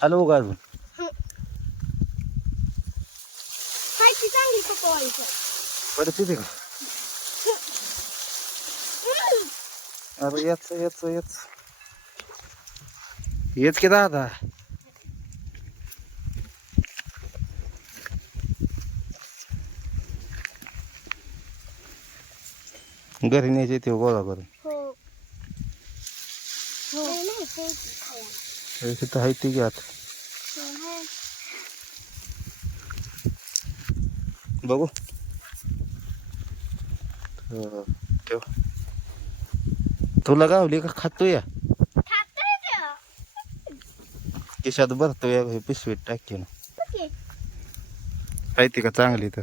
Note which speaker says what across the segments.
Speaker 1: आलो का अजून.
Speaker 2: हाय ती चांगली पकवायचं
Speaker 1: का? अरे याच याच याच येच की दादा? घरी न्यायचे ते गोळा करून
Speaker 2: हो. हो.
Speaker 1: तिथं आहे ती
Speaker 2: हो, आहे.
Speaker 1: बघू ठेव तुला गावली का खातो या
Speaker 2: खातोय ते.
Speaker 1: खिशात भरतो या हे पिशवीत टाकी ना. आहे ती का चांगली तर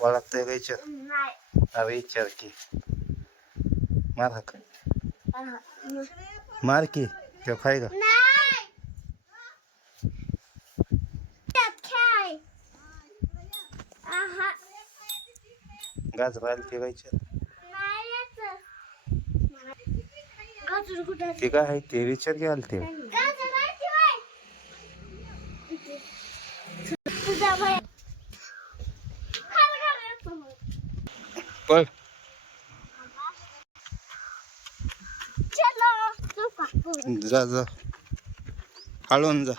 Speaker 1: विचार
Speaker 2: नाही.
Speaker 1: अरे विचार की. मार हाक
Speaker 2: आहा.
Speaker 1: मार की ते
Speaker 2: आहा
Speaker 1: गाजर आली ते काय विचार
Speaker 2: नाही याचं. गाजर कुठं? आहे?
Speaker 1: ते काय आहे? ते विचार आलं ते
Speaker 2: गाजर आहे की बाई? तुझा बाई. खाली घाल येतो मग.
Speaker 1: पळ
Speaker 2: चलो तू पाकू.
Speaker 1: जा जा. हळून जा.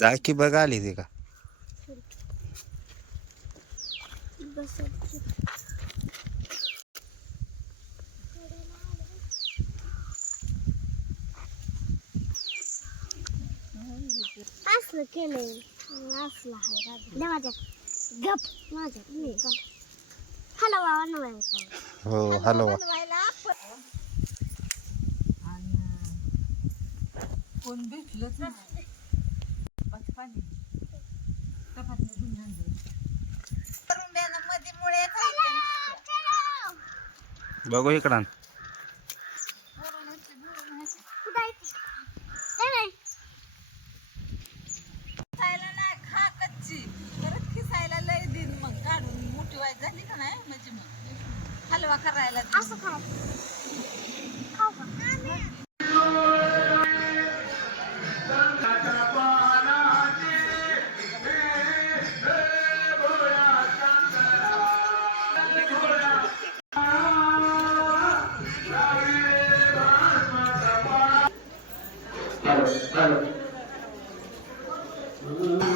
Speaker 1: जा की बघ आली ते का?
Speaker 2: असलं केलंय असलं आहे दे माझ्या गप माझ्या मी हलवा बनवायचा
Speaker 1: हो हलवा
Speaker 3: कोण भेटलंच नाही पाच करून द्या ना मध्ये मुळे
Speaker 1: बघू इकडं.
Speaker 2: le va a cargar
Speaker 1: el Hello, hello.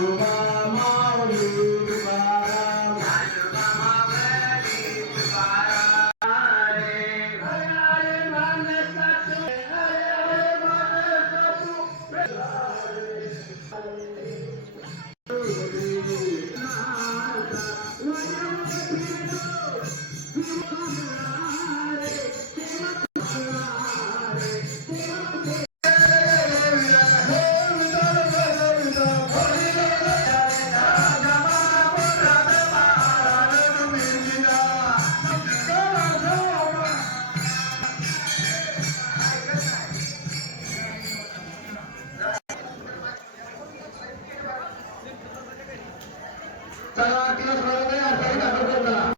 Speaker 1: nos rodea, la segunda.